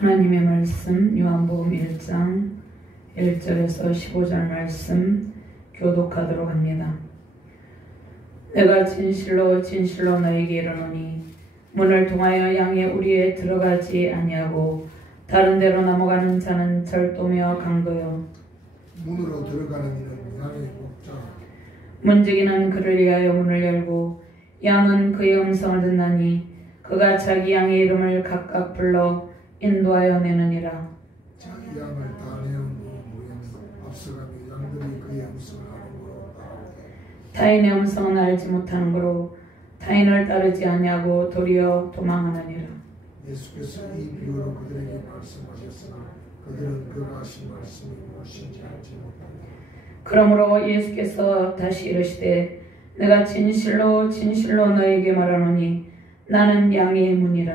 하나님의 말씀 요한복음 1장 1절에서 15절 말씀 교독하도록 합니다. 내가 진실로 진실로 너에게 이르노니 문을 통하여 양의 우리에 들어가지 아니하고 다른 데로 넘어가는 자는 절도며 강도요 문으로 들어가는 이는 양의 목자 문지기는 그를 위하여 문을 열고 양은 그의 음성을 듣나니 그가 자기 양의 이름을 각각 불러 인도하여 내느니라. 자기 양을 다 내어놓은 모양 앞서가며 양들이 그의 음성을 아는고로 따르되 타인의 음성은 알지 못하는 거로 타인을 따르지 아니하고 도리어 도망하느니라. 예수께서 이 비유로 그들에게 말씀하셨으나 그들은 그가 하신 말씀이 무엇인지 알지 못한다. 그러므로 예수께서 다시 이르시되 내가 진실로 진실로 너에게 말하노니 나는 양의 문이라.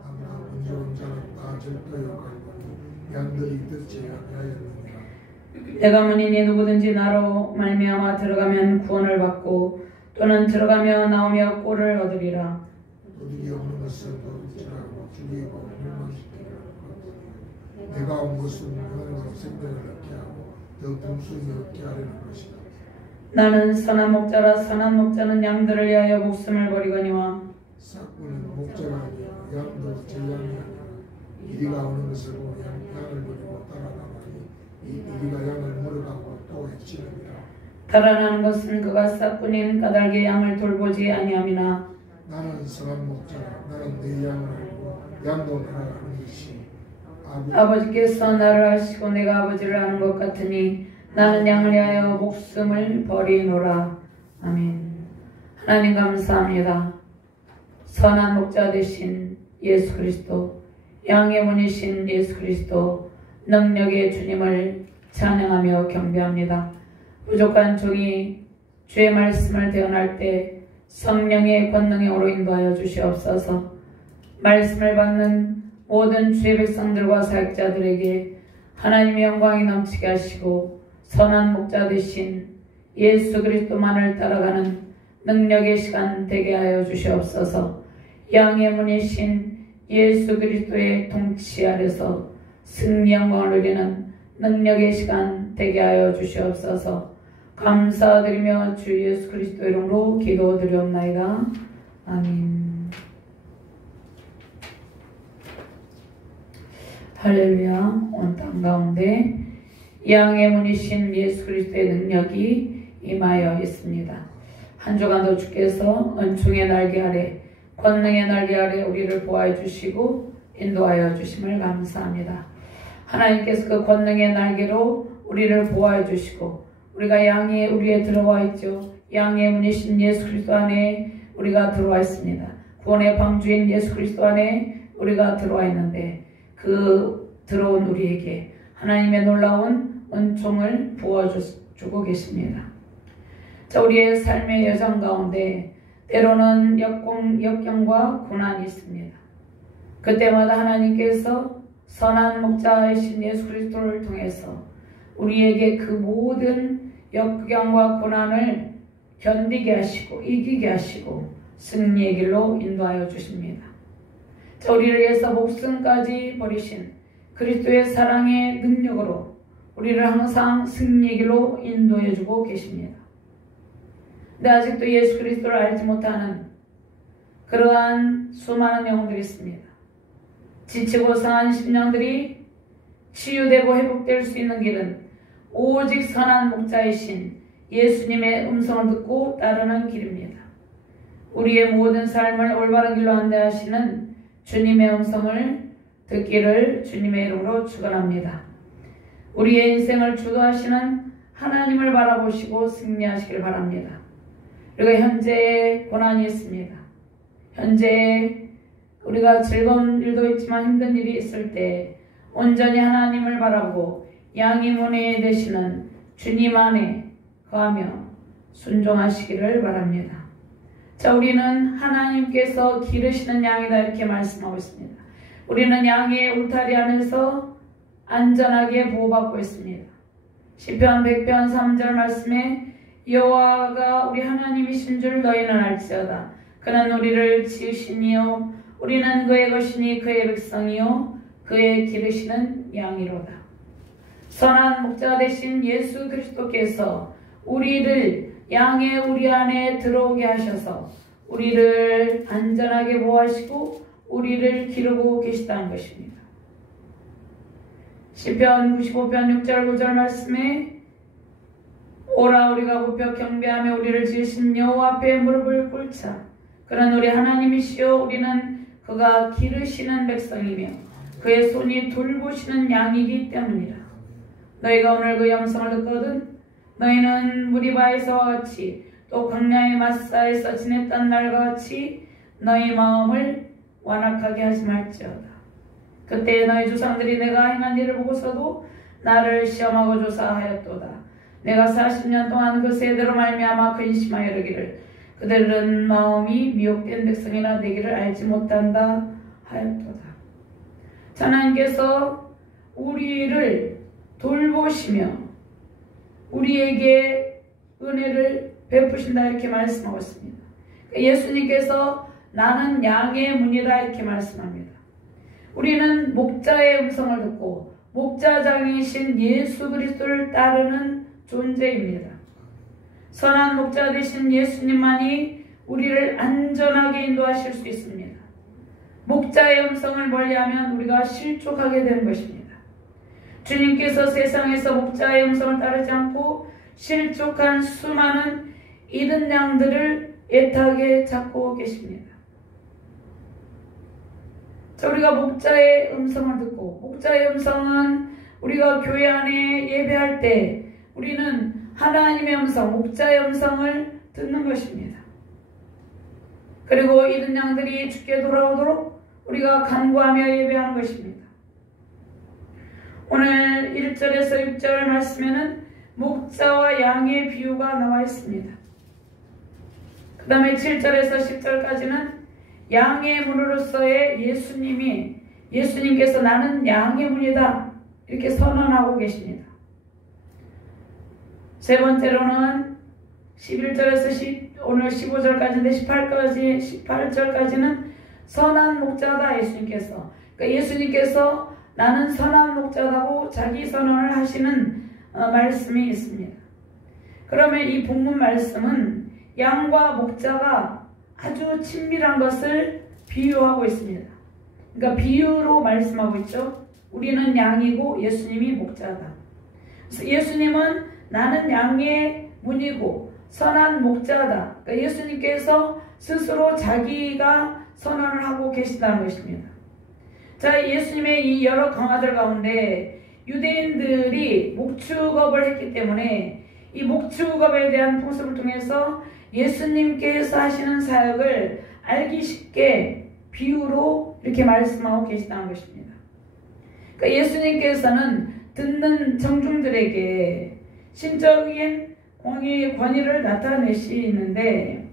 아무나 먼저 온 자는 다 절도하여 갈거니 양들이 듣지 아니하였느니라. 내가 문이니 누구든지 나로 말미암아 들어가면 구원을 받고 또는 들어가며 나오며 꼴을 얻으리라. 도둑이 없는 것을 도둑질하고 죽이고 멸망시키려 하는 것. 내가 온 것은 영원한 생명을 얻게 하고 더 풍성히 얻게 하려는 것이다. 나는 선한 목자라 선한 목자는 양들을 위하여 목숨을 버리거니와 삭구는 목자가 아니라 양도 제 양이 아니라 이리가 오는 것을 보고 양을 버리고 따라가니 이리가 양을 물어가고 또 해치느니라. 달아나는 것은 그가 싹군인 까닭에 양을 돌보지 아니함이나 나는 선한 목자라 나는 내 양을 알고 양도 나를 아는 것이 아버지께서 나를 아시고 내가 아버지를 아는 것 같으니 나는 양을 위하여 목숨을 버리노라. 아멘. 하나님 감사합니다. 선한 목자 되신 예수 그리스도, 양의 문이신 예수 그리스도, 능력의 주님을 찬양하며 경배합니다. 부족한 종이 주의 말씀을 대언할 때 성령의 권능으로 인도하여 주시옵소서. 말씀을 받는 모든 주의 백성들과 사역자들에게 하나님의 영광이 넘치게 하시고 선한 목자 되신 예수 그리스도만을 따라가는 능력의 시간 되게 하여 주시옵소서. 양의 문이신 예수 그리스도의 통치 아래서 승리 영광을 누리는 능력의 시간 되게 하여 주시옵소서. 감사드리며 주 예수 그리스도 이름으로 기도드리옵나이다. 아멘. 할렐루야. 온 땅 가운데 양의 문이신 예수 그리스도의 능력이 임하여 있습니다. 한 주간도 주께서 은총의 날개 아래 권능의 날개 아래 우리를 보호해 주시고 인도하여 주심을 감사합니다. 하나님께서 그 권능의 날개로 우리를 보호해 주시고 우리가 양의 우리에 들어와 있죠. 양의 문이신 예수 그리스도 안에 우리가 들어와 있습니다. 구원의 방주인 예수 그리스도 안에 우리가 들어와 있는데 그 들어온 우리에게 하나님의 놀라운 은총을 부어주고 계십니다. 자, 우리의 삶의 여정 가운데 때로는 역경과 고난이 있습니다. 그때마다 하나님께서 선한 목자이신 예수 그리스도를 통해서 우리에게 그 모든 역경과 고난을 견디게 하시고 이기게 하시고 승리의 길로 인도하여 주십니다. 자, 우리를 위해서 목숨까지 버리신 그리스도의 사랑의 능력으로 우리를 항상 승리의 길로 인도해 주고 계십니다. 근데 아직도 예수 그리스도를 알지 못하는 그러한 수많은 영혼들이 있습니다. 지치고 상한 심령들이 치유되고 회복될 수 있는 길은 오직 선한 목자이신 예수님의 음성을 듣고 따르는 길입니다. 우리의 모든 삶을 올바른 길로 안내하시는 주님의 음성을 듣기를 주님의 이름으로 축원합니다. 우리의 인생을 주도하시는 하나님을 바라보시고 승리하시길 바랍니다. 그리고 현재의 고난이 있습니다. 현재 우리가 즐거운 일도 있지만 힘든 일이 있을 때 온전히 하나님을 바라보고 양의 문에 되시는 주님 안에 거하며 순종하시기를 바랍니다. 자, 우리는 하나님께서 기르시는 양이다 이렇게 말씀하고 있습니다. 우리는 양의 울타리 안에서 안전하게 보호받고 있습니다. 시편 100편 3절 말씀에 여호와가 우리 하나님이신 줄 너희는 알지어다. 그는 우리를 지으시니요 우리는 그의 것이니 그의 백성이요 그의 기르시는 양이로다. 선한 목자 되신 예수 그리스도께서 우리를 양의 우리 안에 들어오게 하셔서 우리를 안전하게 보호하시고 우리를 기르고 계시다는 것입니다. 시편 95편 6절 9절 말씀에 오라 우리가 굽혀 경배하며 우리를 지으신 여호와 앞에 무릎을 꿇자. 그는 우리 하나님이시요 우리는 그가 기르시는 백성이며 그의 손이 돌보시는 양이기 때문이라. 너희가 오늘 그 영성을 듣거든 너희는 무리바에서와 같이 또 광야의 마사에서 지냈던 날과 같이 너희 마음을 완악하게 하지 말지어다. 그때 너희 조상들이 내가 행한 일을 보고서도 나를 시험하고 조사하였도다. 내가 40년 동안 그 세대로 말미암아 근심하여 이르기를 그들은 마음이 미혹된 백성이라 되기를 알지 못한다 하였도다. 하나님께서 우리를 돌보시며 우리에게 은혜를 베푸신다 이렇게 말씀하고 있습니다. 예수님께서 나는 양의 문이다 이렇게 말씀합니다. 우리는 목자의 음성을 듣고 목자장이신 예수 그리스도를 따르는 존재입니다. 선한 목자 되신 예수님만이 우리를 안전하게 인도하실 수 있습니다. 목자의 음성을 멀리하면 우리가 실족하게 되는 것입니다. 주님께서 세상에서 목자의 음성을 따르지 않고 실족한 수많은 잃은 양들을 애타게 찾고 계십니다. 자, 우리가 목자의 음성을 듣고 목자의 음성은 우리가 교회 안에 예배할 때 우리는 하나님의 음성, 목자의 음성을 듣는 것입니다. 그리고 잃은 양들이 주께 돌아오도록 우리가 간구하며 예배하는 것입니다. 오늘 1절에서 6절 말씀에는 목자와 양의 비유가 나와 있습니다. 그 다음에 7절에서 10절까지는 양의 문으로서의 예수님께서 나는 양의 문이다 이렇게 선언하고 계십니다. 세 번째로는 11절에서 오늘 15절까지인데 18절까지는 선한 목자다 예수님께서. 그러니까 예수님께서 나는 선한 목자다고 자기 선언을 하시는 말씀이 있습니다. 그러면 이 본문 말씀은 양과 목자가 아주 친밀한 것을 비유하고 있습니다. 그러니까 비유로 말씀하고 있죠. 우리는 양이고 예수님이 목자다. 그래서 예수님은 나는 양의 문이고 선한 목자다. 그러니까 예수님께서 스스로 자기가 선언을 하고 계시다는 것입니다. 자, 예수님의 이 여러 강화들 가운데 유대인들이 목축업을 했기 때문에 이 목축업에 대한 풍습을 통해서 예수님께서 하시는 사역을 알기 쉽게 비유로 이렇게 말씀하고 계시다는 것입니다. 그러니까 예수님께서는 듣는 청중들에게 신적인 권위를 나타내시는데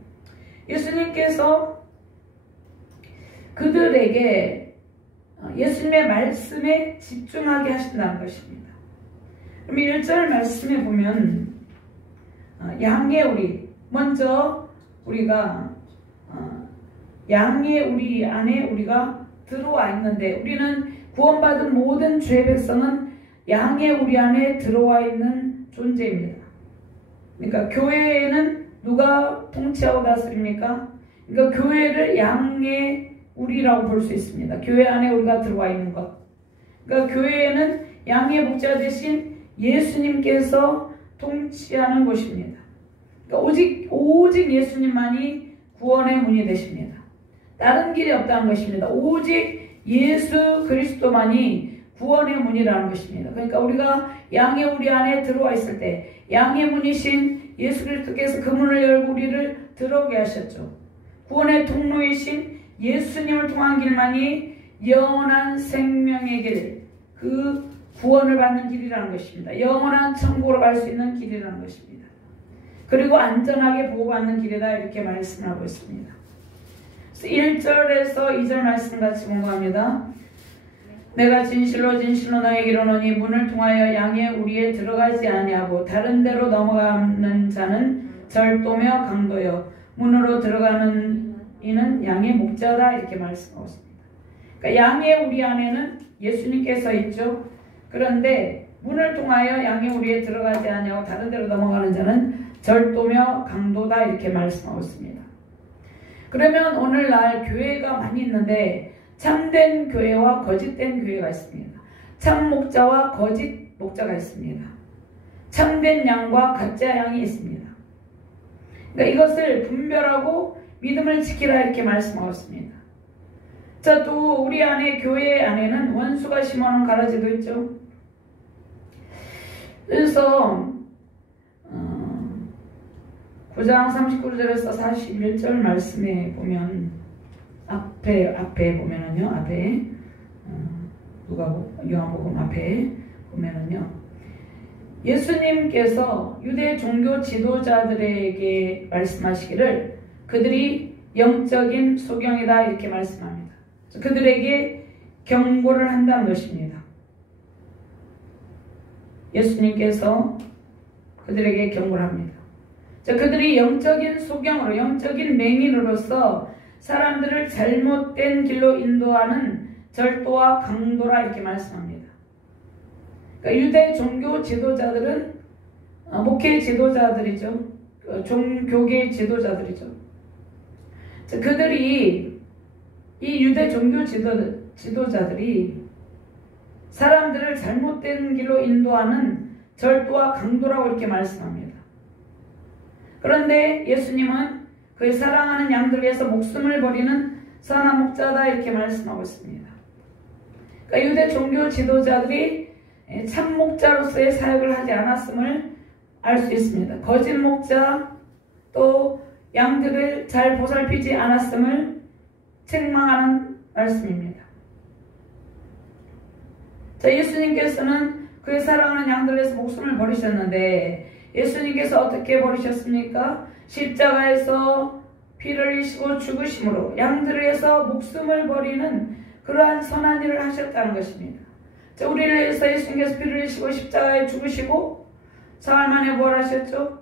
예수님께서 그들에게 예수님의 말씀에 집중하게 하신다는 것입니다. 그럼 1절 말씀에 보면 양의 우리 먼저 우리가 양의 우리 안에 우리가 들어와 있는데 우리는 구원받은 모든 죄 백성은 양의 우리 안에 들어와 있는 존재입니다. 그러니까 교회에는 누가 통치하고 다스립니까? 그러니까 교회를 양의 우리라고 볼 수 있습니다. 교회 안에 우리가 들어와 있는 것. 그러니까 교회에는 양의 목자 대신 예수님께서 통치하는 곳입니다. 그러니까 오직 예수님만이 구원의 문이 되십니다. 다른 길이 없다는 것입니다. 오직 예수 그리스도만이 구원의 문이라는 것입니다. 그러니까 우리가 양의 우리 안에 들어와 있을 때 양의 문이신 예수 그리스도께서 그 문을 열고 우리를 들어오게 하셨죠. 구원의 통로이신 예수님을 통한 길만이 영원한 생명의 길, 그 구원을 받는 길이라는 것입니다. 영원한 천국으로 갈 수 있는 길이라는 것입니다. 그리고 안전하게 보호받는 길이다 이렇게 말씀하고 있습니다. 1절에서 2절 말씀 같이 공부합니다. 내가 진실로 너에게 이르노니 문을 통하여 양의 우리에 들어가지 아니하고 다른 데로 넘어가는 자는 절도며 강도여 문으로 들어가는 이는 양의 목자다 이렇게 말씀하고 있습니다. 그러니까 양의 우리 안에는 예수님께서 있죠. 그런데 문을 통하여 양의 우리에 들어가지 아니하고 다른 데로 넘어가는 자는 절도며 강도다 이렇게 말씀하고 있습니다. 그러면 오늘날 교회가 많이 있는데 참된 교회와 거짓된 교회가 있습니다. 참 목자와 거짓 목자가 있습니다. 참된 양과 가짜 양이 있습니다. 그러니까 이것을 분별하고 믿음을 지키라 이렇게 말씀하고 있습니다. 자, 또 우리 안에 교회 안에는 원수가 심어놓은 가라지도 있죠. 그래서 9장 39절에서 41절 말씀에 보면 앞에 보면은요, 앞에 요한복음 앞에 보면은요, 예수님께서 유대 종교 지도자들에게 말씀하시기를 그들이 영적인 소경이다 이렇게 말씀합니다. 그들에게 경고를 한다는 것입니다. 예수님께서 그들에게 경고를 합니다. 자, 그들이 영적인 소경으로, 영적인 맹인으로서 사람들을 잘못된 길로 인도하는 절도와 강도라 이렇게 말씀합니다. 그러니까 유대 종교 지도자들은 목회 지도자들이죠. 종교계 지도자들이죠. 자, 그들이 이 유대 종교 지도자들이 사람들을 잘못된 길로 인도하는 절도와 강도라고 이렇게 말씀합니다. 그런데 예수님은 그의 사랑하는 양들 위해서 목숨을 버리는 선한 목자다 이렇게 말씀하고 있습니다. 그러니까 유대 종교 지도자들이 참 목자로서의 사역을 하지 않았음을 알 수 있습니다. 거짓 목자 또 양들을 잘 보살피지 않았음을 책망하는 말씀입니다. 자, 예수님께서는 그의 사랑하는 양들 위해서 목숨을 버리셨는데 예수님께서 어떻게 버리셨습니까? 십자가에서 피를 흘리시고 죽으심으로 양들을 위해서 목숨을 버리는 그러한 선한 일을 하셨다는 것입니다. 자, 우리를 위해서 예수님께서 피를 흘리시고 십자가에 죽으시고 사흘 만에 부활하셨죠.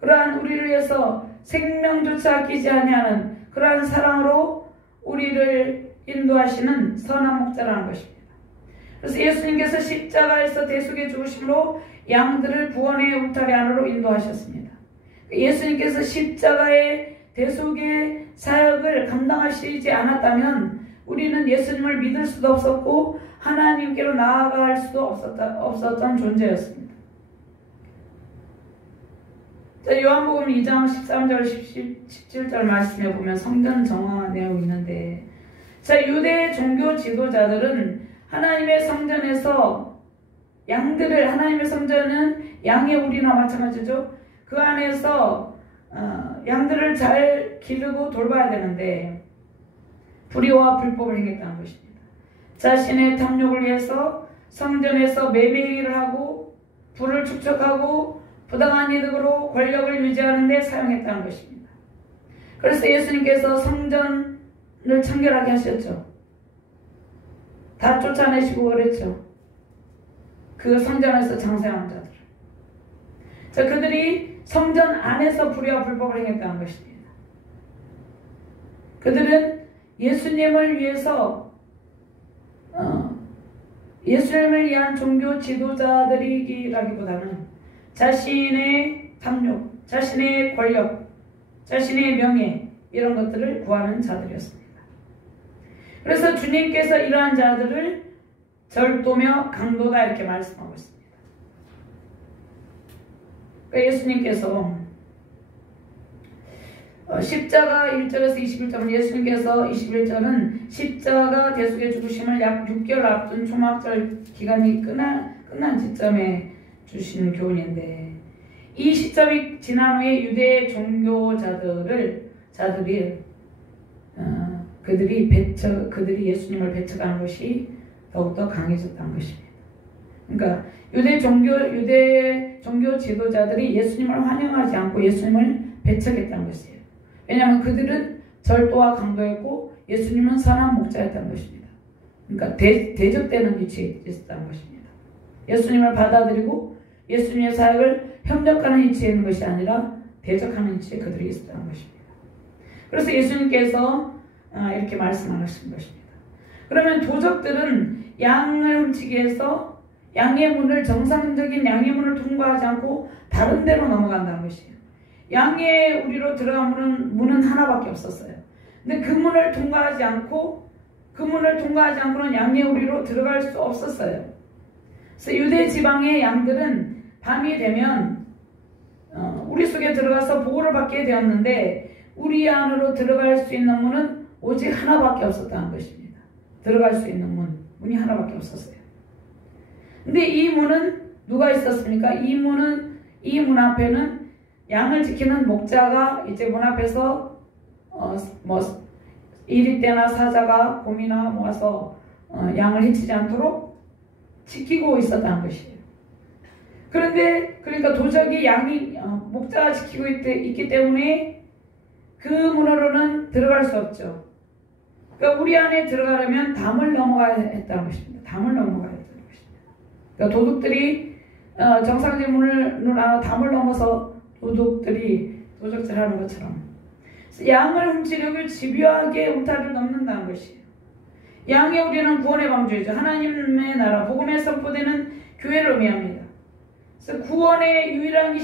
그러한 우리를 위해서 생명조차 아끼지 아니하는 그러한 사랑으로 우리를 인도하시는 선한 목자라는 것입니다. 그래서 예수님께서 십자가에서 대속의 죽으심으로 양들을 구원의 울타리 안으로 인도하셨습니다. 예수님께서 십자가의 대속의 사역을 감당하시지 않았다면 우리는 예수님을 믿을 수도 없었고 하나님께로 나아갈 수도 없었던 존재였습니다. 자, 요한복음 2장 13절 17절 말씀에 보면 성전 정황 내용이 있는데, 자, 유대 종교 지도자들은 하나님의 성전에서 하나님의 성전은 양의 우리나 마찬가지죠. 그 안에서 양들을 잘 기르고 돌봐야 되는데 불의와 불법을 행했다는 것입니다. 자신의 탐욕을 위해서 성전에서 매매 행위를 하고 부를 축적하고 부당한 이득으로 권력을 유지하는 데 사용했다는 것입니다. 그래서 예수님께서 성전을 청결하게 하셨죠. 다 쫓아내시고 그랬죠. 그 성전에서 장사하는 자들을. 자, 그들이 성전 안에서 불의와 불법을 행했다는 것입니다. 그들은 예수님을 위해서 예수님을 위한 종교 지도자들이기라기보다는 자신의 탐욕, 자신의 권력, 자신의 명예 이런 것들을 구하는 자들이었습니다. 그래서 주님께서 이러한 자들을 절도며 강도다 이렇게 말씀하고 있습니다. 그러니까 예수님께서 십자가 1절에서 21절은 예수님께서 21절은 십자가 대속의 죽으심을 약 6개월 앞둔 초막절 기간이 끝난 시점에 주시는 교훈인데, 이 시점이 지난 후에 유대 종교자들이 예수님을 배척하는 것이 더욱더 강해졌다는 것입니다. 그러니까 유대 종교 지도자들이 예수님을 환영하지 않고 예수님을 배척했다는 것이에요. 왜냐하면 그들은 절도와 강도였고 예수님은 선한 목자였다는 것입니다. 그러니까 대적되는 위치에 있었다는 것입니다. 예수님을 받아들이고 예수님의 사역을 협력하는 위치에 있는 것이 아니라 대적하는 위치에 그들이 있었다는 것입니다. 그래서 예수님께서 이렇게 말씀하신 것입니다. 그러면 도적들은 양을 훔치기 위해서 양의 문을, 정상적인 양의 문을 통과하지 않고 다른 데로 넘어간다는 것이에요. 양의 우리로 들어간 문은 하나밖에 없었어요. 근데 그 문을 통과하지 않고는 양의 우리로 들어갈 수 없었어요. 그래서 유대 지방의 양들은 밤이 되면 우리 속에 들어가서 보호를 받게 되었는데 우리 안으로 들어갈 수 있는 문은 오직 하나밖에 없었다는 것입니다. 들어갈 수 있는 문이 하나밖에 없었어요. 근데 이 문은 누가 있었습니까? 이 문 앞에는 양을 지키는 목자가 이제 문 앞에서 이리떼나 사자가 곰이나 모아서 양을 해치지 않도록 지키고 있었다는 것이에요. 그러니까 도적이 목자가 지키고 있기 때문에 그 문으로는 들어갈 수 없죠. 그러니까 우리 안에 들어가려면 담을 넘어가야 했다는 것입니다. 담을 넘어가야 했다는 것입니다. 그러니까 도둑들이 정상적인 문을 담을 넘어서 도적질하는 것처럼 양을 훔치려고 집요하게 울타리를 넘는다는 것이에요. 양의 우리는 구원의 방주이죠. 하나님의 나라, 복음에 선포되는 교회를 의미합니다. 그래서 구원의 유일한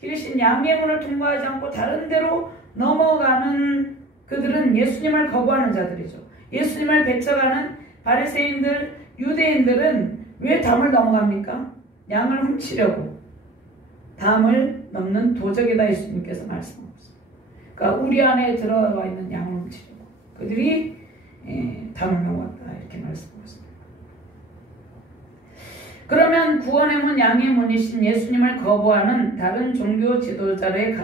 길이신 양의 문을 통과하지 않고 다른 데로 넘어가는 그들은 예수님을 거부하는 자들이죠. 예수님을 배척하는 바리새인들, 유대인들은 왜 담을 넘어갑니까? 양을 훔치려고. 담을 넘는 도적이다 예수님께서 말씀하셨습니다. 그러니까 우리 안에 들어와 있는 양을 훔치려고 그들이 담을 넘어갔다 이렇게 말씀하셨습니다. 그러면 구원의 문, 양의 문이신 예수님을 거부하는 다른 종교 지도자들의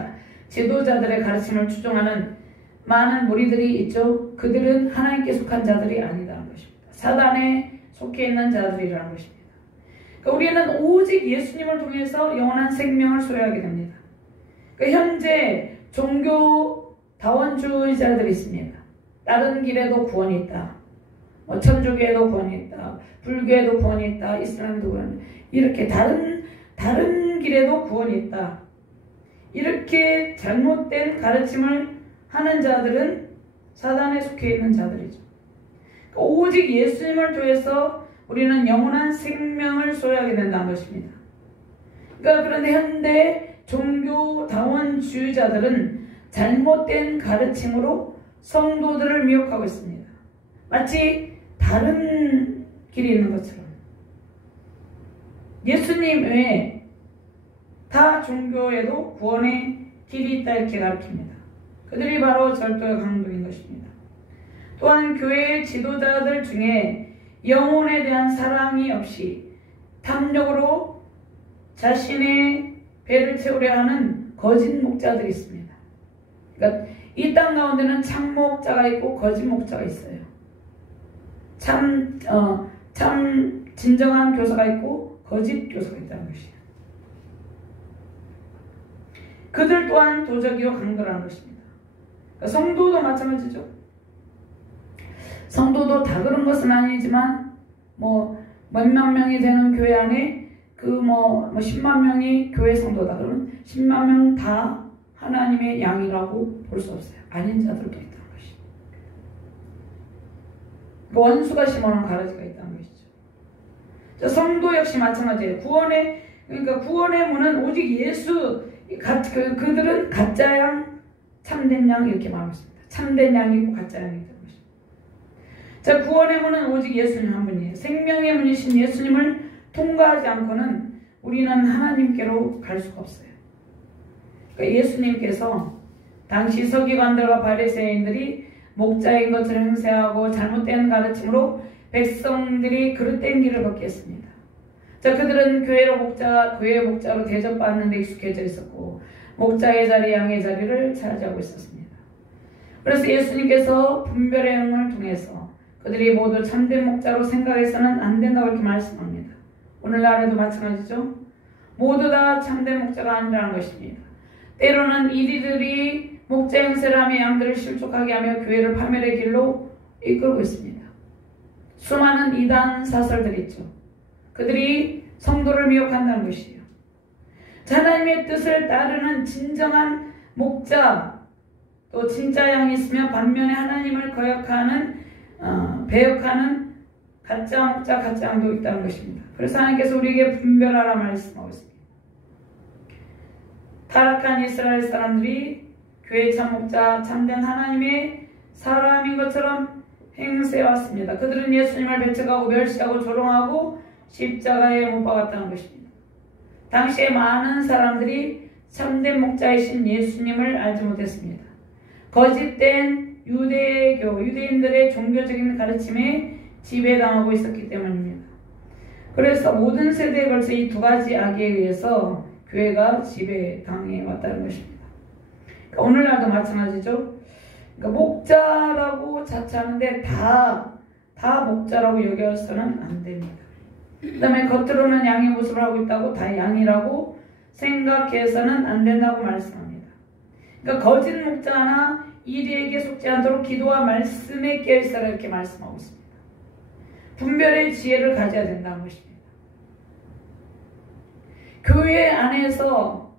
가르침을 추종하는 많은 무리들이 있죠. 그들은 하나님께 속한 자들이 아니라는 것입니다. 사단에 속해 있는 자들이라는 것입니다. 그러니까 우리는 오직 예수님을 통해서 영원한 생명을 소유하게 됩니다. 그러니까 현재 종교 다원주의자들이 있습니다. 다른 길에도 구원이 있다. 천주교에도 구원이 있다. 불교에도 구원이 있다. 이슬람에도 구원이 있다. 이렇게 다른 길에도 구원이 있다. 이렇게 잘못된 가르침을 하는 자들은 사단에 속해 있는 자들이죠. 그러니까 오직 예수님을 통해서 우리는 영원한 생명을 소유하게 된다는 것입니다. 그러니까 그런데 현대 종교 다원주의자들은 잘못된 가르침으로 성도들을 미혹하고 있습니다. 마치 다른 길이 있는 것처럼. 예수님 외에 타 종교에도 구원의 길이 있다 이렇게 가르칩니다. 그들이 바로 절도의 강도인 것입니다. 또한 교회의 지도자들 중에 영혼에 대한 사랑이 없이 탐욕으로 자신의 배를 채우려 하는 거짓 목자들이 있습니다. 그러니까 이 땅 가운데는 참 목자가 있고 거짓 목자가 있어요. 참 진정한 교사가 있고 거짓 교사가 있다는 것이에요. 그들 또한 도적이요 강도라는 것입니다. 그러니까 성도도 마찬가지죠. 성도도 다 그런 것은 아니지만 몇만 명이 되는 교회 안에 10만 명이 교회 성도다. 그러면 10만 명 다 하나님의 양이라고 볼 수 없어요. 아닌 자들도 있다는 것이죠. 원수가 심어놓은 가라지가 있다는 것이죠. 성도 역시 마찬가지예요. 그러니까 구원의 문은 오직 예수, 그들은 가짜 양, 참된 양 이렇게 말했습니다. 참된 양이고 가짜 양이 있다는 것입니다. 자, 구원의 문은 오직 예수님 한 분이에요. 생명의 문이신 예수님을 통과하지 않고는 우리는 하나님께로 갈 수가 없어요. 그러니까 예수님께서 당시 서기관들과 바리새인들이 목자인 것처럼 행세하고 잘못된 가르침으로 백성들이 그릇된 길을 걷게 했습니다. 자, 그들은 교회의 목자로 대접받는 데 익숙해져 있었고 목자의 자리, 양의 자리를 차지하고 있었습니다. 그래서 예수님께서 분별의 영을 통해서 그들이 모두 참된 목자로 생각해서는 안 된다고 이렇게 말씀합니다. 오늘날에도 마찬가지죠. 모두 다 참된 목자가 아니라는 것입니다. 때로는 이리들이 목자 행세를 하며 양들을 실족하게 하며 교회를 파멸의 길로 이끌고 있습니다. 수많은 이단 사설들이 있죠. 그들이 성도를 미혹한다는 것이에요. 하나님의 뜻을 따르는 진정한 목자, 또 진짜 양이 있으며 반면에 하나님을 거역하는 배역하는 가짜 목자, 가짜 양도 있다는 것입니다. 그래서 하나님께서 우리에게 분별하라 말씀하고 있습니다. 타락한 이스라엘 사람들이 교회 참 목자, 참된 하나님의 사람인 것처럼 행세해 왔습니다. 그들은 예수님을 배척하고 멸시하고 조롱하고 십자가에 못 박았다는 것입니다. 당시에 많은 사람들이 참된 목자이신 예수님을 알지 못했습니다. 거짓된 유대교, 유대인들의 종교적인 가르침에 지배당하고 있었기 때문입니다. 그래서 모든 세대에 걸쳐 이 두 가지 악에 의해서 교회가 지배당해 왔다는 것입니다. 그러니까 오늘날도 마찬가지죠. 그러니까 목자라고 자처하는데 다 목자라고 여겨서는 안 됩니다. 그 다음에 겉으로는 양의 모습을 하고 있다고 다 양이라고 생각해서는 안 된다고 말씀합니다. 그러니까 거짓 목자나 이리에게 속지 않도록 기도와 말씀에 깨어있어라 이렇게 말씀하고 있습니다. 분별의 지혜를 가져야 된다는 것입니다. 교회 안에서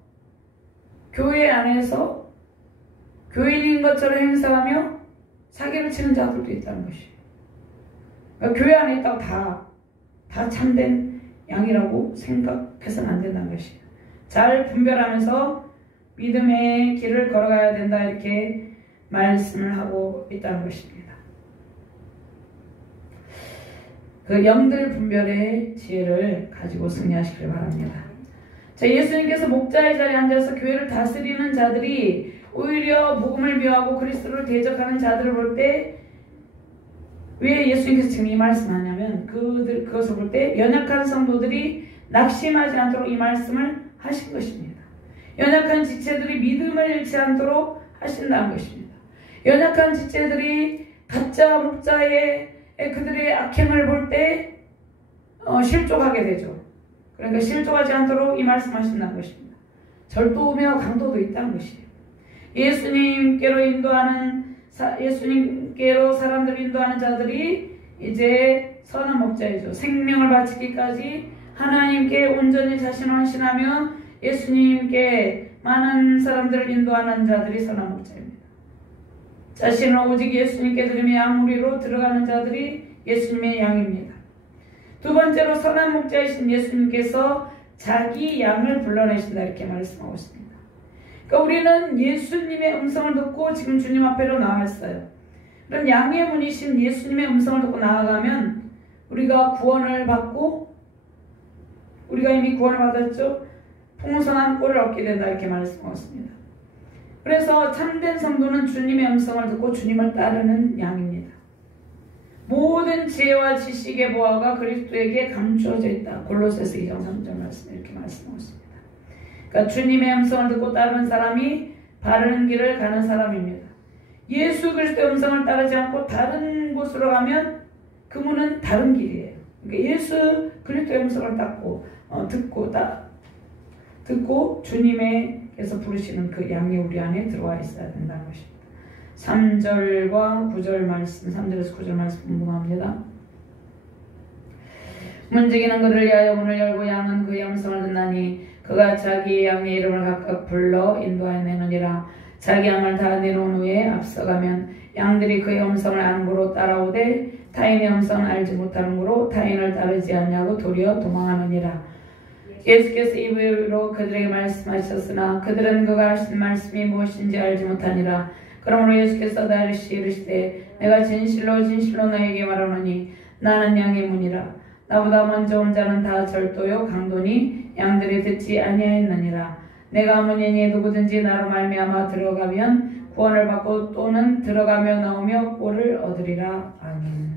교인인 것처럼 행사하며 사기를 치는 자들도 있다는 것이에요. 그러니까 교회 안에 있다고 다 참된 양이라고 생각해서는 안 된다는 것이에요. 잘 분별하면서 믿음의 길을 걸어가야 된다 이렇게 말씀을 하고 있다는 것입니다. 그 영들 분별의 지혜를 가지고 승리하시길 바랍니다. 자, 예수님께서 목자의 자리에 앉아서 교회를 다스리는 자들이 오히려 복음을 미워하고 그리스도를 대적하는 자들을 볼 때 왜 예수님께서 지금 이 말씀하냐면 그것을 볼 때 연약한 성도들이 낙심하지 않도록 이 말씀을 하신 것입니다. 연약한 지체들이 믿음을 잃지 않도록 하신다는 것입니다. 연약한 지체들이 가짜 목자의 그들의 악행을 볼 때 실족하게 되죠. 그러니까 실족하지 않도록 이 말씀하신다는 것입니다. 절도며 강도도 있다는 것이에요. 예수님께로 사람들을 인도하는 자들이 이제 선한 목자이죠. 생명을 바치기까지 하나님께 온전히 자신을 헌신하며 예수님께 많은 사람들을 인도하는 자들이 선한 목자입니다. 자신을 오직 예수님께 드리며 양무리로 들어가는 자들이 예수님의 양입니다. 두 번째로 선한 목자이신 예수님께서 자기 양을 불러내신다 이렇게 말씀하고 있습니다. 그러니까 우리는 예수님의 음성을 듣고 지금 주님 앞에로 나왔어요. 그럼 양의 문이신 예수님의 음성을 듣고 나아가면 우리가 구원을 받고 우리가 이미 구원을 받았죠. 풍성한 꼴을 얻게 된다 이렇게 말씀하고 있습니다. 그래서 참된 성도는 주님의 음성을 듣고 주님을 따르는 양입니다. 모든 지혜와 지식의 보화가 그리스도에게 감추어져 있다. 골로새서 2장 3절 말씀 이렇게 말씀하고 있습니다. 그러니까 주님의 음성을 듣고 따르는 사람이 바른 길을 가는 사람입니다. 예수 그리스도의 음성을 따르지 않고 다른 곳으로 가면 그 문은 다른 길이에요. 그러니까 예수 그리스도의 음성을 듣고 주님께서 부르시는 그 양이 우리 안에 들어와 있어야 된다는 것입니다. 3절과 9절 말씀, 3절에서 9절 말씀 궁금합니다. 문지기는 그를 위하여 문을 열고 양은 그의 음성을 듣나니 그가 자기 양의 이름을 각각 불러 인도하여 내느니라. 자기 양을 다 내놓은 후에 앞서가면 양들이 그의 음성을 아는 고로 따라오되 타인의 음성을 알지 못하는 고로 타인을 따르지 않냐고 도리어 도망하느니라. 예수께서 입으로 그들에게 말씀하셨으나 그들은 그가 하신 말씀이 무엇인지 알지 못하니라. 그러므로 예수께서 다시 이르시되 내가 진실로 진실로 너에게 말하노니 나는 양의 문이라. 나보다 먼저 온 자는 다 절도요 강도니 양들이 듣지 아니하였느니라. 내가 문이니 누구든지 나로 말미암아 들어가면 구원을 받고 또는 들어가며 나오며 꼴을 얻으리라. 아멘.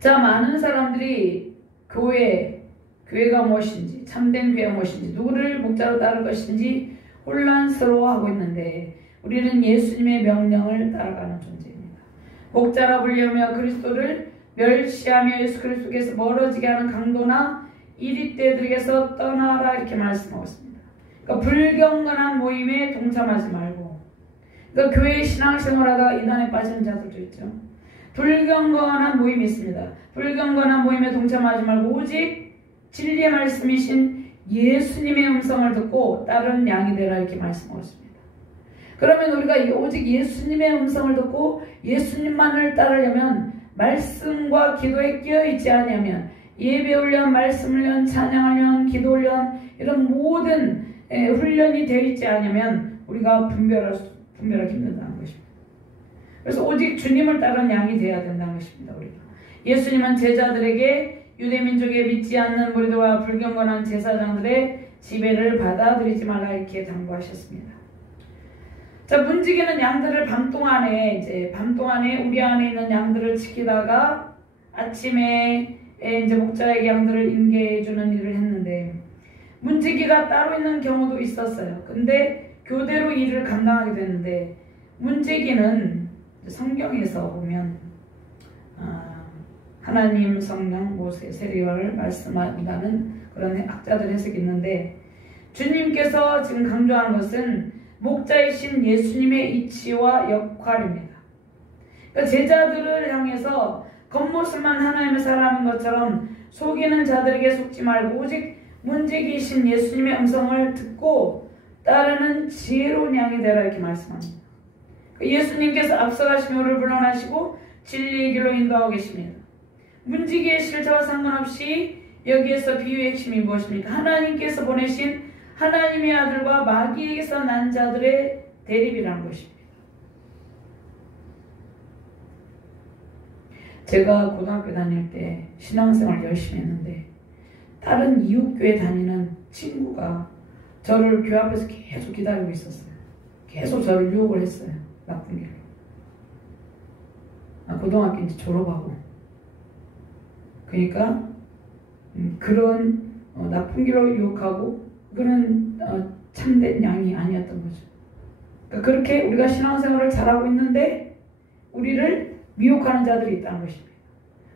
자, 많은 사람들이 교회가 무엇인지, 참된 교회가 무엇인지, 누구를 목자로 따를 것인지 혼란스러워하고 있는데 우리는 예수님의 명령을 따라가는 존재입니다. 목자라 불리며 그리스도를 멸시하며 예수 그리스도께서 멀어지게 하는 강도나 이리떼들에게서 떠나라 이렇게 말씀하고 있습니다. 그러니까 불경건한 모임에 동참하지 말고, 그러니까 교회 신앙생활하다가 이단에 빠지는 자들도 있죠. 불경건한 모임이 있습니다. 불경건한 모임에 동참하지 말고 오직 진리의 말씀이신 예수님의 음성을 듣고 다른 양이 되라 이렇게 말씀하고 있습니다. 그러면 우리가 오직 예수님의 음성을 듣고 예수님만을 따르려면 말씀과 기도에 끼어있지 않으면 예배 훈련, 말씀 훈련, 찬양 훈련, 기도 훈련 이런 모든 훈련이 되어 있지 않으면 우리가 분별하기 힘들다는 것입니다. 그래서 오직 주님을 따르는 양이 되어야 된다는 것입니다. 우리가. 예수님은 제자들에게 유대민족에 믿지 않는 무리들과 불경건한 제사장들의 지배를 받아들이지 말라 이렇게 당부하셨습니다. 자, 문지기는 양들을 밤 동안에 우리 안에 있는 양들을 지키다가 아침에 이제 목자에게 양들을 인계해 주는 일을 했는데 문지기가 따로 있는 경우도 있었어요. 근데 교대로 일을 감당하게 됐는데 문지기는 성경에서 보면 하나님, 성령, 모세, 세리와를 말씀한다는 그런 학자들 해석이 있는데 주님께서 지금 강조하는 것은 목자이신 예수님의 이치와 역할입니다. 그러니까 제자들을 향해서 겉모습만 하나님의 사람인 것처럼 속이는 자들에게 속지 말고 오직 문지기이신 예수님의 음성을 듣고 따르는 지혜로운 양이 되라 이렇게 말씀합니다. 예수님께서 앞서가시며 우리를 불러나시고 진리의 길로 인도하고 계십니다. 문지기의 실체와 상관없이 여기에서 비유의 핵심이 무엇입니까? 하나님께서 보내신 하나님의 아들과 마귀에게서 난 자들의 대립이라는 것입니다. 제가 고등학교 다닐 때 신앙생활 열심히 했는데 다른 이웃교회 다니는 친구가 저를 교회 앞에서 계속 기다리고 있었어요. 계속 저를 유혹을 했어요. 나쁜 길로. 고등학교 이제 졸업하고. 그러니까 그런 나쁜 길로 유혹하고 그런 참된 양이 아니었던 거죠. 그러니까 그렇게 우리가 신앙생활을 잘하고 있는데 우리를 미혹하는 자들이 있다는 것입니다.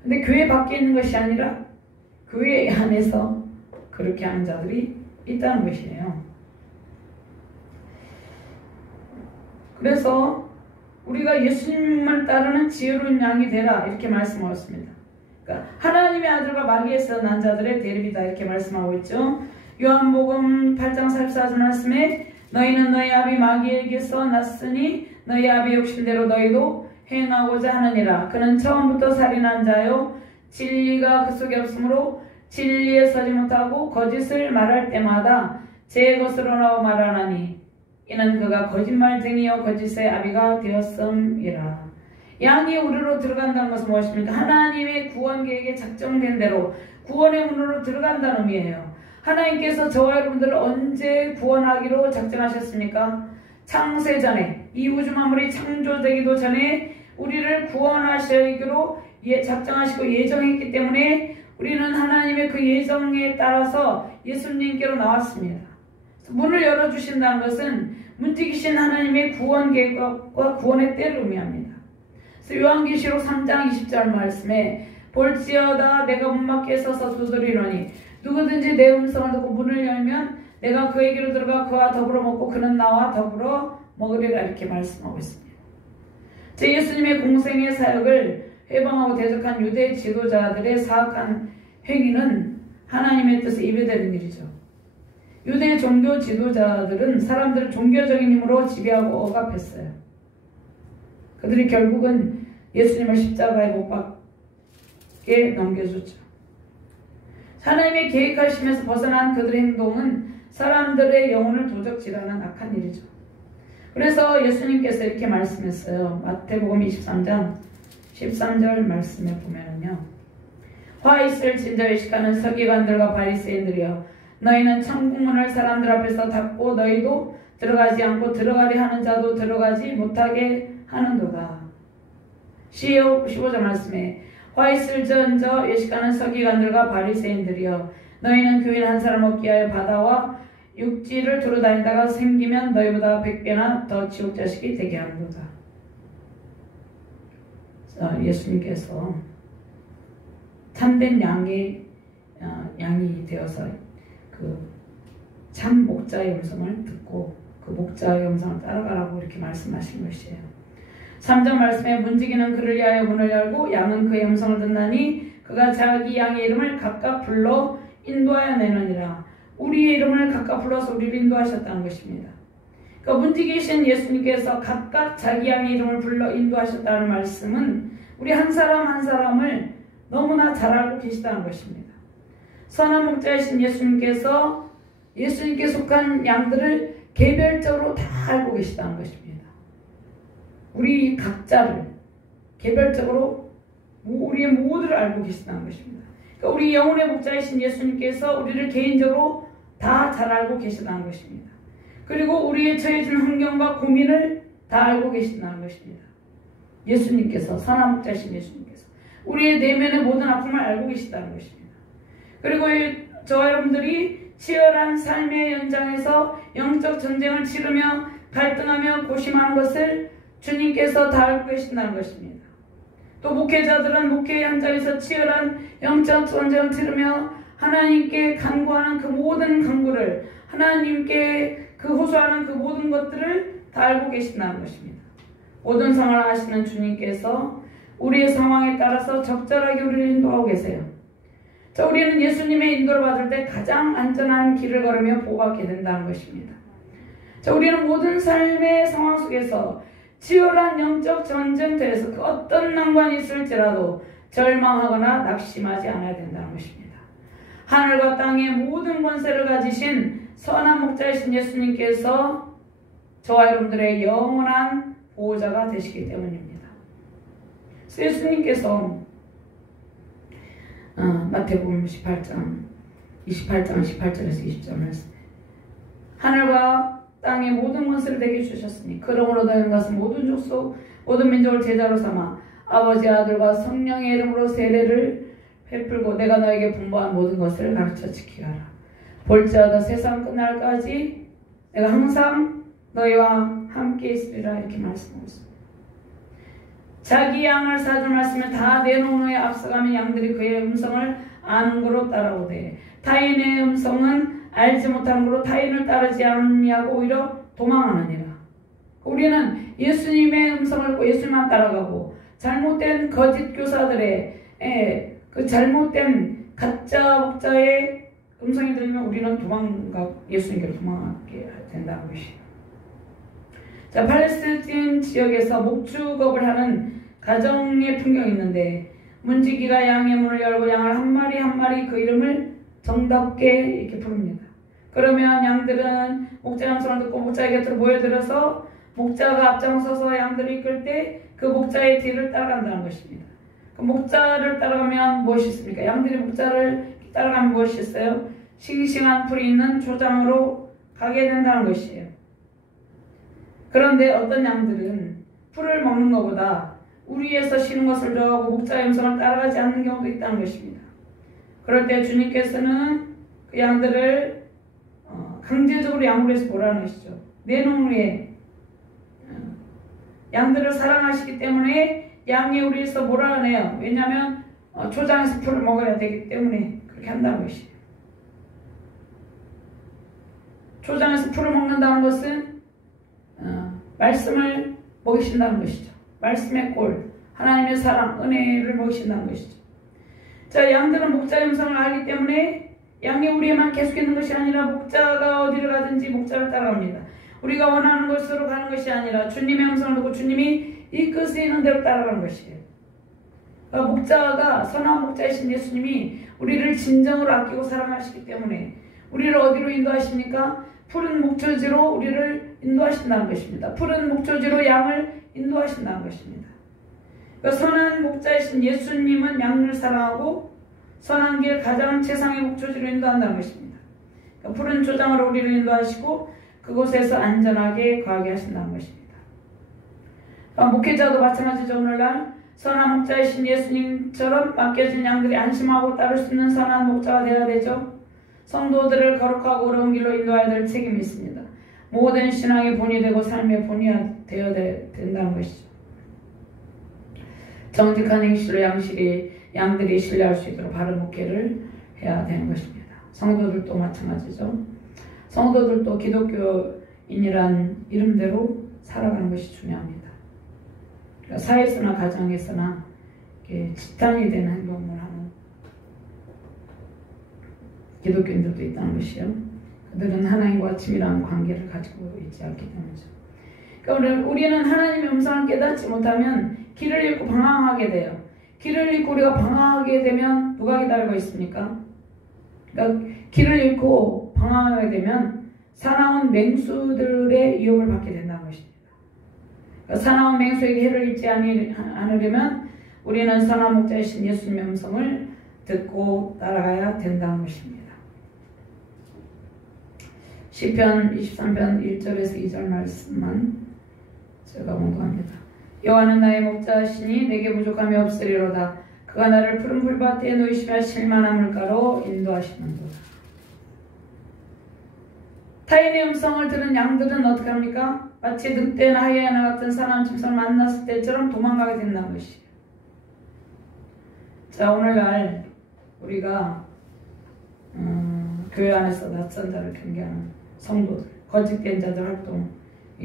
근데 교회 밖에 있는 것이 아니라 교회 안에서 그렇게 하는 자들이 있다는 것이에요. 그래서 우리가 예수님을 따르는 지혜로운 양이 되라 이렇게 말씀하셨습니다. 그러니까 하나님의 아들과 마귀에서 난 자들의 대립이다 이렇게 말씀하고 있죠. 요한복음 8장 44절 말씀에 너희는 너희 아비 마귀에게서 났으니 너희 아비 욕심대로 너희도 행하고자 하느니라. 그는 처음부터 살인한 자요 진리가 그 속에 없으므로 진리에 서지 못하고 거짓을 말할 때마다 제 것으로 나와 말하나니 이는 그가 거짓말쟁이요 거짓의 아비가 되었음이라. 양이 우리로 들어간다는 것은 무엇입니까? 하나님의 구원 계획에 작정된 대로 구원의 문으로 들어간다는 의미예요. 하나님께서 저와 여러분들을 언제 구원하기로 작정하셨습니까? 창세 전에, 이 우주 만물이 창조되기도 전에 우리를 구원하시기로 작정하시고 예정했기 때문에 우리는 하나님의 그 예정에 따라서 예수님께로 나왔습니다. 문을 열어주신다는 것은 문지기신 하나님의 구원 계획과 구원의 때를 의미합니다. 그래서 요한계시록 3장 20절 말씀에 볼지어다 내가 문 밖에 서서 두드리노니 누구든지 내 음성을 듣고 문을 열면 내가 그에게로 들어가 그와 더불어 먹고 그는 나와 더불어 먹으리라 이렇게 말씀하고 있습니다. 제 예수님의 공생의 사역을 회방하고 대적한 유대 지도자들의 사악한 행위는 하나님의 뜻에 입에되는 일이죠. 유대 종교 지도자들은 사람들을 종교적인 힘으로 지배하고 억압했어요. 그들이 결국은 예수님을 십자가에 못 박게 넘겨줬죠. 하나님의 계획하심에서 벗어난 그들의 행동은 사람들의 영혼을 도적질하는 악한 일이죠. 그래서 예수님께서 이렇게 말씀했어요. 마태복음 23장 13절 말씀에 보면요. 화 있을 진저 의식하는 서기관들과 바리새인들이여 너희는 천국문을 사람들 앞에서 닫고 너희도 들어가지 않고 들어가려 하는 자도 들어가지 못하게 하는도다. 15절 말씀에 화 있을 전저 예식하는 서기관들과 바리새인들이여 너희는 교인 한 사람 얻기 위하여 바다와 육지를 두루 다니다가 생기면 너희보다 100배나 더 지옥 자식이 되게 하는도다. 예수님께서 참된 양이 되어서 그 참 목자의 음성을 듣고 그 목자의 음성을 따라가라고 이렇게 말씀하신 것이에요. 3절 말씀에 문지기는 그를 위하여 문을 열고 양은 그의 음성을 듣나니 그가 자기 양의 이름을 각각 불러 인도하여 내느니라. 우리의 이름을 각각 불러서 우리를 인도하셨다는 것입니다. 그러니까 문지기신 예수님께서 각각 자기 양의 이름을 불러 인도하셨다는 말씀은 우리 한 사람 한 사람을 너무나 잘 알고 계시다는 것입니다. 선한 목자이신 예수님께서 예수님께 속한 양들을 개별적으로 다 알고 계시다는 것입니다. 우리 각자를 개별적으로 우리의 모두를 알고 계시다는 것입니다. 그러니까 우리 영혼의 목자이신 예수님께서 우리를 개인적으로 다 잘 알고 계시다는 것입니다. 그리고 우리의 처해진 환경과 고민을 다 알고 계신다는 것입니다. 예수님께서, 선한 목자이신 예수님께서 우리의 내면의 모든 아픔을 알고 계시다는 것입니다. 그리고 저와 여러분들이 치열한 삶의 현장에서 영적 전쟁을 치르며 갈등하며 고심하는 것을 주님께서 다 알고 계신다는 것입니다. 또 목회자들은 목회 현장에서 치열한 영적 전쟁을 치르며 하나님께 간구하는 그 모든 간구를, 하나님께 호소하는 그 모든 것들을 다 알고 계신다는 것입니다. 모든 상황을 아시는 주님께서 우리의 상황에 따라서 적절하게 우리를 인도하고 계세요. 자, 우리는 예수님의 인도를 받을 때 가장 안전한 길을 걸으며 보호받게 된다는 것입니다. 자, 우리는 모든 삶의 상황 속에서 치열한 영적 전쟁터에서 그 어떤 난관이 있을지라도 절망하거나 낙심하지 않아야 된다는 것입니다. 하늘과 땅의 모든 권세를 가지신 선한 목자이신 예수님께서 저와 여러분들의 영원한 보호자가 되시기 때문입니다. 예수님께서 마태복음 18장 18절에서 20절을 하늘과 땅의 모든 것을 내게 주셨으니 그러므로 너희는 가서 모든 족속 모든 민족을 제자로 삼아 아버지 아들과 성령의 이름으로 세례를 베풀고 내가 너에게 분부한 모든 것을 가르쳐 지키게 하라. 볼지어다 세상 끝날까지 내가 항상 너희와 함께 있으리라 이렇게 말씀하셨습니다. 자기 양을 사줄 말씀을 다 내놓은 후에 앞서가면 양들이 그의 음성을 아는 거로 따라오되 타인의 음성은 알지 못하는 거로 타인을 따르지 않냐고 오히려 도망하느니라. 우리는 예수님의 음성을 듣고 예수님만 따라가고 잘못된 거짓 교사들의 그 잘못된 가짜 목자의 음성이 들리면 우리는 예수님께로 도망가게 된다는 것이에요. 자, 팔레스틴 지역에서 목축업을 하는 가정의 풍경이 있는데 문지기가 양의 문을 열고 양을 한 마리 한 마리 그 이름을 정답게 이렇게 부릅니다. 그러면 양들은 목자 음성을 듣고 목자의 곁으로 모여들어서 목자가 앞장서서 양들을 이끌 때 그 목자의 뒤를 따라간다는 것입니다. 그 목자를 따라가면 무엇이 있습니까? 양들이 목자를 따라가면 무엇이 있어요? 싱싱한 풀이 있는 초장으로 가게 된다는 것이에요. 그런데 어떤 양들은 풀을 먹는 것보다 우리에서 쉬는 것을 좋아하고 목자의 음성을 따라가지 않는 경우도 있다는 것입니다. 그럴 때 주님께서는 그 양들을 강제적으로 양으로해서 보라는 것이죠. 내놓은 후에 양들을 사랑하시기 때문에 양이 우리에서 몰아내요. 왜냐하면 초장에서 풀을 먹어야 되기 때문에 그렇게 한다는 것이에요. 초장에서 풀을 먹는다는 것은 말씀을 먹이신다는 것이죠. 말씀의 꼴, 하나님의 사랑, 은혜를 먹이신다는 것이죠. 자, 양들은 목자의 음성을 알기 때문에 양이 우리에만 계속 있는 것이 아니라 목자가 어디를 가든지 목자를 따라갑니다. 우리가 원하는 곳으로 가는 것이 아니라 주님의 음성을 듣고 주님이 이끄시는 대로 따라가는 것이에요. 그러니까 목자가, 선한 목자이신 예수님이 우리를 진정으로 아끼고 사랑하시기 때문에 우리를 어디로 인도하십니까? 푸른 목초지로 우리를 인도하신다는 것입니다. 푸른 목초지로 양을 인도하신다는 것입니다. 그러니까 선한 목자이신 예수님은 양을 사랑하고 선한 길 가장 최상의 목초지로 인도한다는 것입니다. 그러니까 푸른 초장으로 우리를 인도하시고 그곳에서 안전하게 거하게 하신다는 것입니다. 목회자도 마찬가지죠. 오늘날 선한 목자이신 예수님처럼 맡겨진 양들이 안심하고 따를 수 있는 선한 목자가 되어야 되죠. 성도들을 거룩하고 어려운 길로 인도해야 될 책임이 있습니다. 모든 신앙의 본이 되고 삶의 본이 되어야 된다는 것이죠. 정직한 행실로 양들이 신뢰할 수 있도록 바른 목회를 해야 되는 것입니다. 성도들도 마찬가지죠. 성도들도 기독교인이란 이름대로 살아가는 것이 중요합니다. 그러니까 사회에서나 가정에서나 지탄이 되는 행동을 하는 기독교인들도 있다는 것이요. 그들은 하나님과 친밀한 관계를 가지고 있지 않기 때문이죠. 그러니까 우리는 하나님의 음성을 깨닫지 못하면 길을 잃고 방황하게 돼요. 길을 잃고 우리가 방황하게 되면 누가 기다리고 있습니까? 그러니까 길을 잃고 방황하게 되면 사나운 맹수들의 유혹을 받게 된다는 것입니다. 그러니까 사나운 맹수에게 해를 입지 않으려면 우리는 선한 목자이신 예수님의 음성을 듣고 따라가야 된다는 것입니다. 시편 23편 1절에서 2절 말씀만 제가 공부합니다. 여호와는 나의 목자시니 내게 부족함이 없으리로다. 그가 나를 푸른 풀밭에 놓이시며 실만한 물가로 인도하시는도다. 타인의 음성을 들은 양들은 어떻게 합니까? 마치 늑대나 하이에나 같은 사나운 짐승을 만났을 때처럼 도망가게 된다는 것이에요. 자, 오늘날 우리가 교회 안에서 낯선 자를 경계하는 성도들, 거짓된 자들 활동,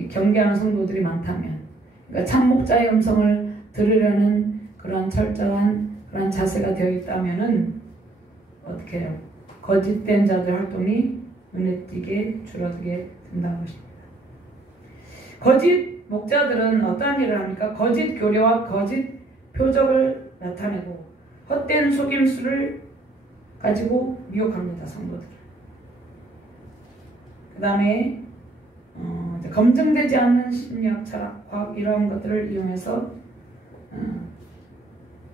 경계하는 성도들이 많다면, 그러니까 참 목자의 음성을 들으려는 그런 철저한 그런 자세가 되어 있다면은 어떻게 해요? 거짓된 자들 활동이 눈에 띄게 줄어들게 된다는 것입니다. 거짓 목자들은 어떠한 일을 합니까? 거짓 교례와 거짓 표적을 나타내고 헛된 속임수를 가지고 미혹합니다, 성도들을. 그 다음에 검증되지 않는 심리학, 철학, 과학 이러한 것들을 이용해서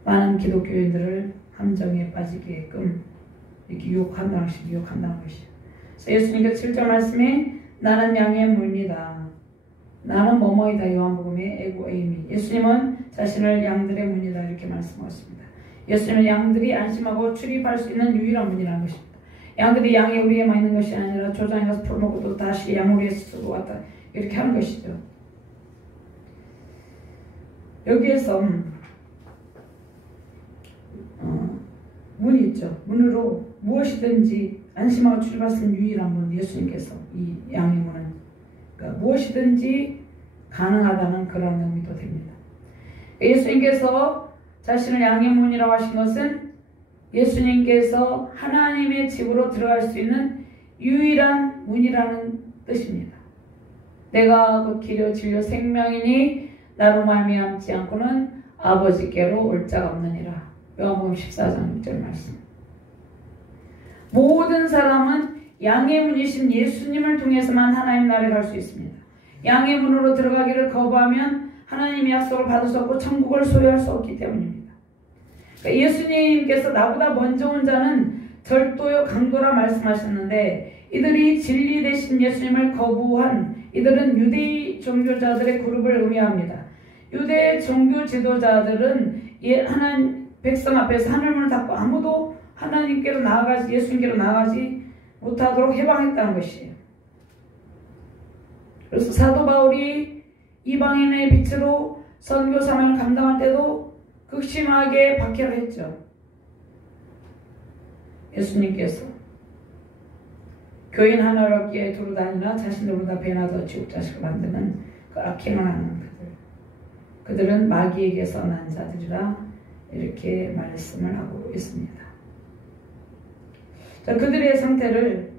많은 기독교인들을 함정에 빠지게끔 이렇게 유혹한다는 것이죠. 그래서 예수님께서 7절 말씀에 나는 양의 문이다. 나는 뭐뭐이다. 요한복음의 에고에이미. 예수님은 자신을 양들의 문이다 이렇게 말씀하셨습니다. 예수님은 양들이 안심하고 출입할 수 있는 유일한 문이라는 것입니다. 양들이 양의 우리에만 있는 것이 아니라 조장에 가서 풀먹고 또 다시 양우리에 쓰고 왔다 이렇게 하는 것이죠. 여기에서 문이 있죠. 문으로 무엇이든지 안심하고 출입할 수 있는 유일한 문, 예수님께서 이 양의 문은 그러니까 무엇이든지 가능하다는 그런 의미도 됩니다. 예수님께서 자신을 양의 문이라고 하신 것은 예수님께서 하나님의 집으로 들어갈 수 있는 유일한 문이라는 뜻입니다. 내가 그 길이요 진리요 생명이니 나로 말미암지 않고는 아버지께로 올 자가 없느니라. 요한복음 14장 6절 말씀. 모든 사람은 양의 문이신 예수님을 통해서만 하나님 나라에 갈 수 있습니다. 양의 문으로 들어가기를 거부하면 하나님의 약속을 받을 수 없고 천국을 소유할 수 없기 때문입니다. 그러니까 예수님께서 나보다 먼저 온 자는 절도요 강도라 말씀하셨는데 이들이 진리 되신 예수님을 거부한 이들은 유대인 종교자들의 그룹을 의미합니다. 유대 종교 지도자들은 하나님 백성 앞에서 하늘문을 닫고 아무도 하나님께로 나아가지 예수님께로 나아가지 못하도록 해방했다는 것이에요. 그래서 사도 바울이 이방인의 빛으로 선교 사명을 감당할 때도 극심하게 박해를 했죠. 예수님께서 교인 하나를 얻기에 두루 다니나 자신들보다 배나 더 지옥자식을 만드는 그 악행을 하는 그들은 마귀에게서 난 자들이라 이렇게 말씀을 하고 있습니다. 자, 그들의 상태를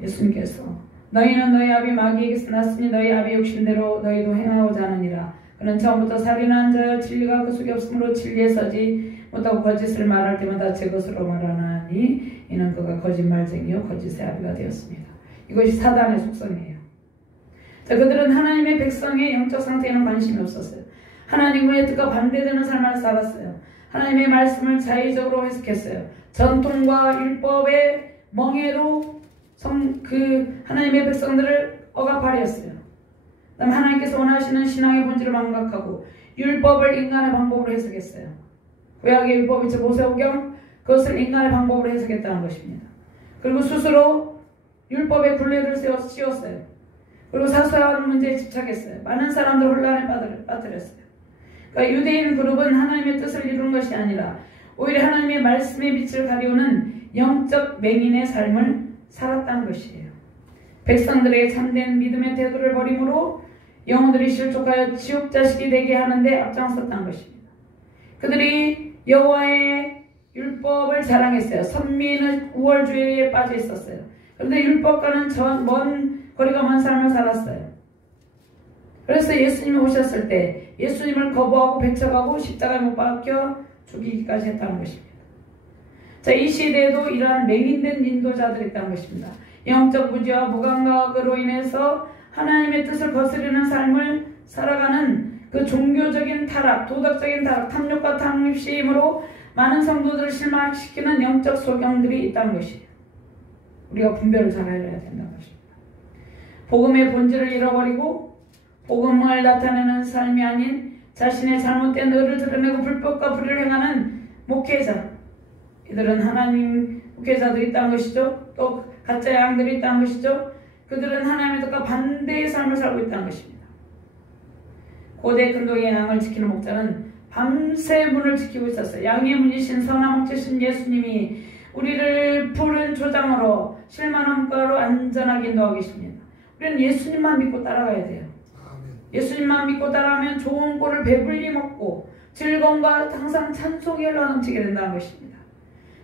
예수님께서 너희는 너희 아비 마귀에게서 났으니 너희 아비 욕심대로 너희도 행하고자 하느니라. 그는 처음부터 살인한 자여 진리가 그 속에 없으므로 진리에 서지 못하고 거짓을 말할 때마다 제 것으로 말하나니 이는 그가 거짓말쟁이요 거짓의 아비가 되었습니다. 이것이 사단의 속성이에요. 자, 그들은 하나님의 백성의 영적 상태에는 관심이 없었어요. 하나님의 뜻과 반대되는 삶을 살았어요. 하나님의 말씀을 자의적으로 해석했어요. 전통과 율법의 멍해로 하나님의 백성들을 억압하려 했어요. 그다음 하나님께서 원하시는 신앙의 본질을 망각하고 율법을 인간의 방법으로 해석했어요. 구약의 율법이죠. 모세오경 그것을 인간의 방법으로 해석했다는 것입니다. 그리고 스스로 율법의 굴레를 세워서 씌웠어요. 그리고 사소한 문제에 집착했어요. 많은 사람들 혼란에 빠뜨렸어요. 그러니까 유대인 그룹은 하나님의 뜻을 이루는 것이 아니라 오히려 하나님의 말씀의 빛을 가리우는 영적 맹인의 삶을 살았다는 것이에요. 백성들에게 참된 믿음의 태도를 버림으로 영혼들이 실족하여 지옥 자식이 되게 하는데 앞장섰다는 것입니다. 그들이 여호와의 율법을 자랑했어요. 선민의 우월주의에 빠져 있었어요. 그런데 율법과는 먼 거리가 먼 삶을 살았어요. 그래서 예수님이 오셨을 때 예수님을 거부하고 배척하고 십자가에 못 박혀 죽이기까지 했다는 것입니다. 자, 이 시대에도 이러한 맹인된 인도자들이 있다는 것입니다. 영적 무지와 무감각으로 인해서 하나님의 뜻을 거스르는 삶을 살아가는 그 종교적인 타락, 도덕적인 타락, 탐욕과 탐심으로 많은 성도들을 실망시키는 영적 소경들이 있다는 것이에요. 우리가 분별을 잘 해야 된다는 것입니다. 복음의 본질을 잃어버리고 복음을 나타내는 삶이 아닌 자신의 잘못된 의를 드러내고 불법과 불의를 행하는 목회자, 이들은 하나님 목회자들이 있다는 것이죠. 또 가짜 양들이 있다는 것이죠. 그들은 하나님의 뜻과 반대의 삶을 살고 있다는 것입니다. 고대 근동의 양을 지키는 목자는 밤새 문을 지키고 있었어요. 양의 문이신 선한 목자신 예수님이 우리를 푸른 초장으로 실만한 가로 안전하게 인도하고 계십니다. 우리는 예수님만 믿고 따라가야 돼요. 예수님만 믿고 따라가면 좋은 꼴을 배불리 먹고 즐거움과 항상 찬송이 흘러넘치게 된다는 것입니다.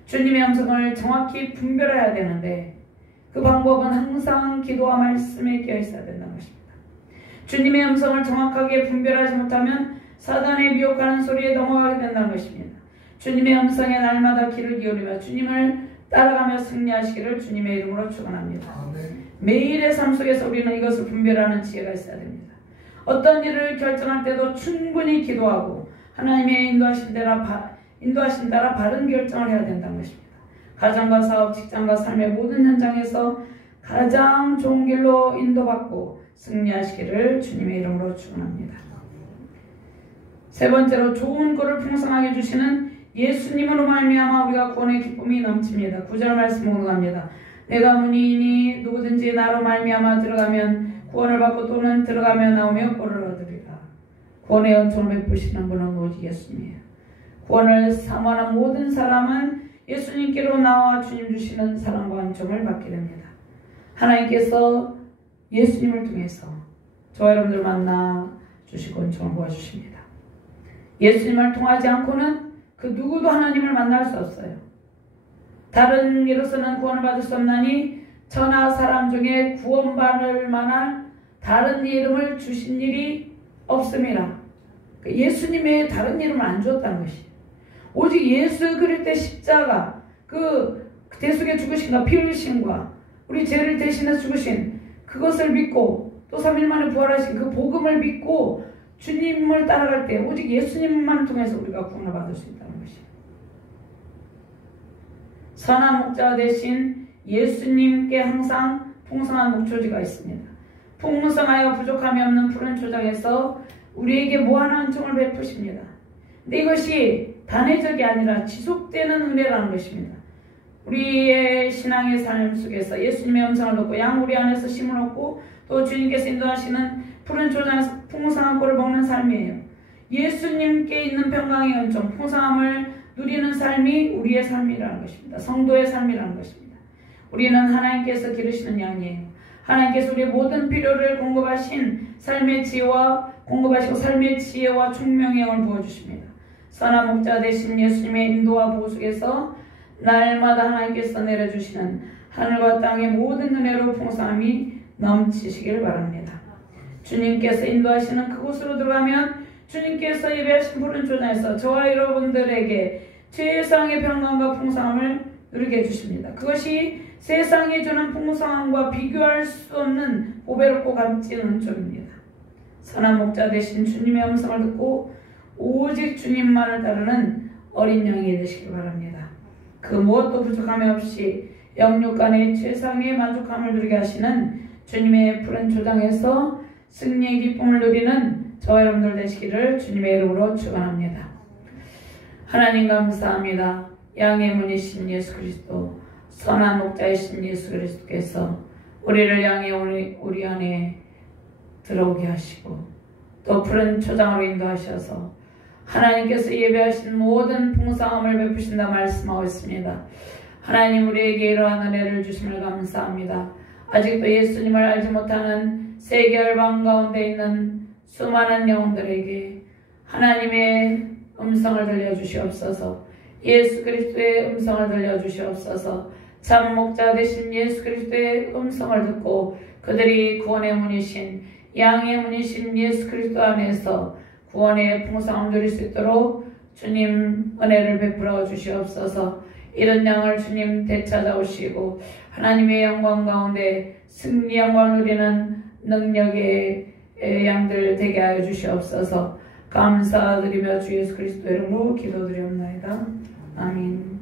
주님의 음성을 정확히 분별해야 되는데 그 방법은 항상 기도와 말씀에 끼어 있어야 된다는 것입니다. 주님의 음성을 정확하게 분별하지 못하면 사단의 미혹하는 소리에 넘어가게 된다는 것입니다. 주님의 음성에 날마다 귀를 기울이며 주님을 따라가며 승리하시기를 주님의 이름으로 축원합니다. 매일의 삶 속에서 우리는 이것을 분별하는 지혜가 있어야 됩니다. 어떤 일을 결정할 때도 충분히 기도하고 하나님의 인도하신 따라 바른 결정을 해야 된다는 것입니다. 가정과 사업, 직장과 삶의 모든 현장에서 가장 좋은 길로 인도받고 승리하시기를 주님의 이름으로 축원합니다. 세 번째로 좋은 꼴을 풍성하게 주시는 예수님으로 말미암아 우리가 구원의 기쁨이 넘칩니다. 9절 말씀 공부합니다. 내가 문이니 누구든지 나로 말미암아 들어가면 구원을 받고 또는 들어가며 나오며 꼴을 얻으리라. 구원의 은총을 베푸시는 분은 오직 예수님이에요. 구원을 사모하는 모든 사람은 예수님께로 나와 주님 주시는 사랑과 은총을 받게 됩니다. 하나님께서 예수님을 통해서 저와 여러분들 만나 주시고 은총을 도와주십니다. 예수님을 통하지 않고는 그 누구도 하나님을 만날 수 없어요. 다른 이로서는 구원을 받을 수 없나니 천하 사람 중에 구원받을 만한 다른 이름을 주신 일이 없습니다. 예수님 외에 다른 이름을 안 주었다는 것이에요. 오직 예수 그리스도의 십자가, 그 대속의 죽으심과 피 흘리심과 우리 죄를 대신해 죽으신 그것을 믿고 또 3일 만에 부활하신 그 복음을 믿고 주님을 따라갈 때 오직 예수님만 통해서 우리가 구원을 받을 수 있다는 것이에요. 선한 목자 대신 예수님께 항상 풍성한 목초지가 있습니다. 풍성하여 부족함이 없는 푸른 초장에서 우리에게 무한한 은총을 베푸십니다. 근데 이것이 단회적이 아니라 지속되는 은혜라는 것입니다. 우리의 신앙의 삶 속에서 예수님의 음성을 듣고 양 우리 안에서 심을 얻고 또 주님께서 인도하시는 푸른 초장에서 풍성한 꼴을 먹는 삶이에요. 예수님께 있는 평강의 은총, 풍성함을 누리는 삶이 우리의 삶이라는 것입니다. 성도의 삶이라는 것입니다. 우리는 하나님께서 기르시는 양이에요. 하나님께서 우리의 모든 필요를 공급하신 삶의 지혜와 공급하시고 삶의 지혜와 총명의 영을 부어주십니다. 선한 목자 되신 예수님의 인도와 보호 속에서 날마다 하나님께서 내려주시는 하늘과 땅의 모든 은혜로 풍성함이 넘치시길 바랍니다. 주님께서 인도하시는 그곳으로 들어가면 주님께서 예배하신 푸른 초장에서 저와 여러분들에게 최상의 평강과 풍성함을 누리게 해주십니다. 그것이 세상에 주는 풍성함과 비교할 수 없는 보배롭고 값진 은총입니다. 선한 목자 되신 주님의 음성을 듣고 오직 주님만을 따르는 어린 양이 되시길 바랍니다. 그 무엇도 부족함이 없이 영육 간의 최상의 만족함을 누리게 하시는 주님의 푸른 초장에서 승리의 기쁨을 누리는 저와 여러분들 되시기를 주님의 이름으로 축원합니다. 하나님 감사합니다. 양의 문이신 예수 그리스도, 선한 목자이신 예수 그리스도께서 우리를 향해 우리 안에 들어오게 하시고 또 푸른 초장으로 인도하셔서 하나님께서 예배하신 모든 풍성함을 베푸신다 말씀하고 있습니다. 하나님 우리에게 이러한 은혜를 주심을 감사합니다. 아직도 예수님을 알지 못하는 세계 열방 가운데 있는 수많은 영혼들에게 하나님의 음성을 들려주시옵소서. 예수 그리스도의 음성을 들려주시옵소서. 참 목자 되신 예수 그리스도의 음성을 듣고 그들이 구원의 문이신 양의 문이신 예수 그리스도 안에서 구원의 풍성함 누릴 수 있도록 주님 은혜를 베풀어 주시옵소서. 이런 양을 주님 되찾아오시고 하나님의 영광 가운데 승리 영광을 누리는 능력의 양들 되게 하여 주시옵소서. 감사드리며 주 예수 그리스도 이름으로 기도드리옵나이다. 아멘.